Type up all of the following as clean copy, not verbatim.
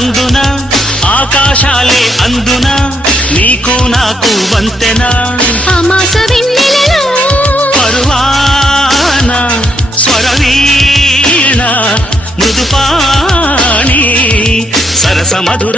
సందున ఆకాశాలే అందున నీకు నాకు వంతెనా అమాస వెన్నెలలో పరువాన స్వరవీణ మృదుపాణి సరస మధుర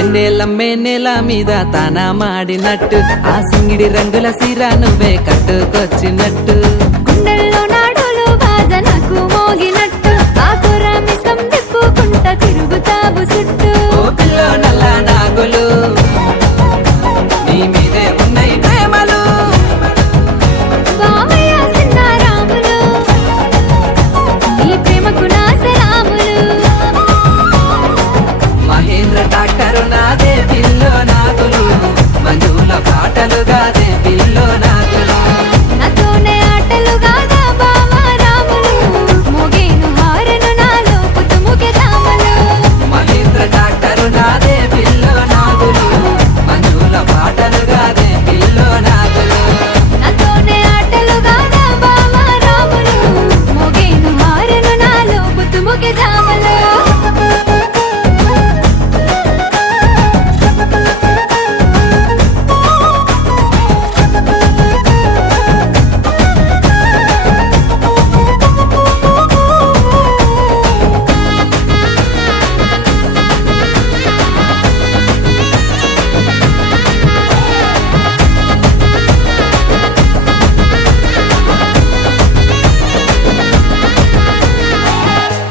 ఎన్నేళ్ళమ్మే నేల మీద తానా మాడినట్టు ఆ సింగిడి రంగుల సీర నువ్వే కట్టుకొచ్చినట్టు గుండెల్లో నాడులు బాజనకు మోగినట్టు ఆ కురమిసం తిప్పుకుంట తిరుగుతావు చుట్టూ ఓ పిల్లో నల్ల నాగులు నీ మీదే ఉన్నాయి ప్రేమలు బావయ్య సిన్నారాములు ఈ ప్రేమకు నా సలాములు మహేంద్ర డాక్టరు నాదే పిల్లో నాగులు మంజుల పాటలు గాదే పిల్లో నాగులు నాతోనే ఆటలు గాదా బావా రాములు మోగేను హారను నాలో పుతుముకే దామలు మహేంద్ర డాక్టరు నాదే పిల్లో నాగులు మంజుల పాటలు గాదే పిల్లో నాగులు నాతోనే ఆటలు గాదా బావా రాములు మోగేను హారను నాలో పుతుముకే దామలు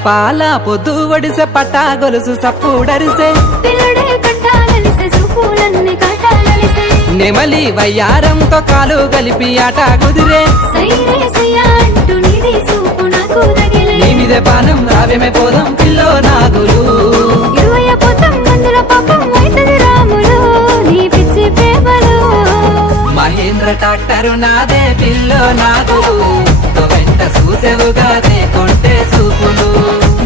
పాల పొద్దు ఒడిసె పట్టా గొలుసు సప్పుడరిసే పిల్లడే కట్టాలలిసే చూపులన్నీ కట్టాలలిసే నెమలి వయ్యారంతో కాలు కలిపి ఆట కుదిరే సైరేసయ్యా అంటూ నీది చూపు నాకు తగిలే నీ మీదే పానం రావేమే పోదాం పిల్లో నాగులు ఇరువయ్య పోతం మందుల పాపం అయితది రాములు నీ పిచ్చి ప్రేమలు మహేంద్ర డాక్టరు నాదే పిల్లో నాగులు తో వెంట చూసేవుగాదే కొంటే చూపులు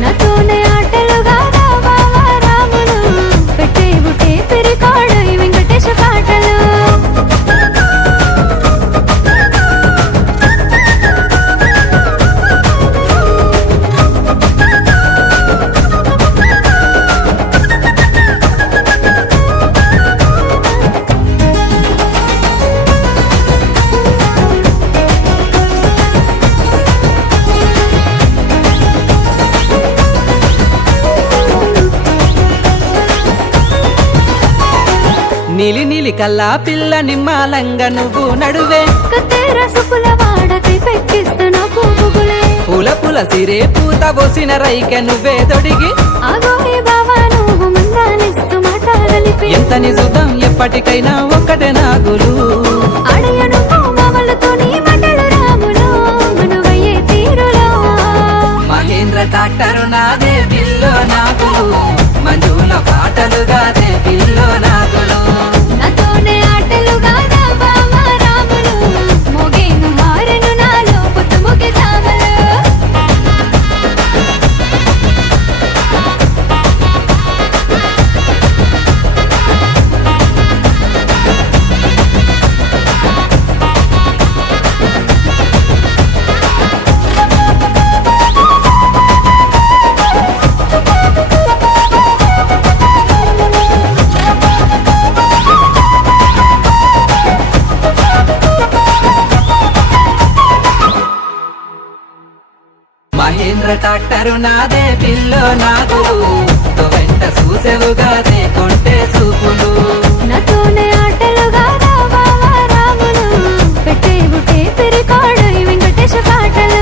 నాతోనే ఆటలు గాదా బావా రాములు పెట్టేవు టేపు రికార్డు ఈ వెంకటేశ పాటలు నీలి నీలి కల్లా పిల్ల నిమ్మాలంగా నువ్వు నడువే కత్తెర సుపుల వాడకై పెట్టిస్తున్న పువ్వులే పూల పూల సిరే పూత పోసిన రైకె నువ్వే తొడిగి ఆగోయే బావా నువ్వు మందాలిస్తూ మాటలిపి ఎంత నిజుదాం ఎప్పటికైనా ఒక్కటే నాగులు అడయ నువ్వు మామలతో నీ మాటలు రాములు మనువయ్యే తీరులో మహేంద్ర డాక్టరు నాదే పిల్లో నాగులు మంజుల పాటలు గాదే పిల్లో నాగులు నాతోనే ఆటలు గాదా బావా రాములు మోగేను హారను నాలో పుతుముకే దామలు మహేంద్ర డాక్టరు నాదే పిల్లో నాగులు తో వెంట చూసేవుగాదే కొంటే చూపులు నాతోనే ఆటలు గాదా బావా రాములు పెట్టేవు టేపు రికార్డు ఈ వెంకటేశ పాటలు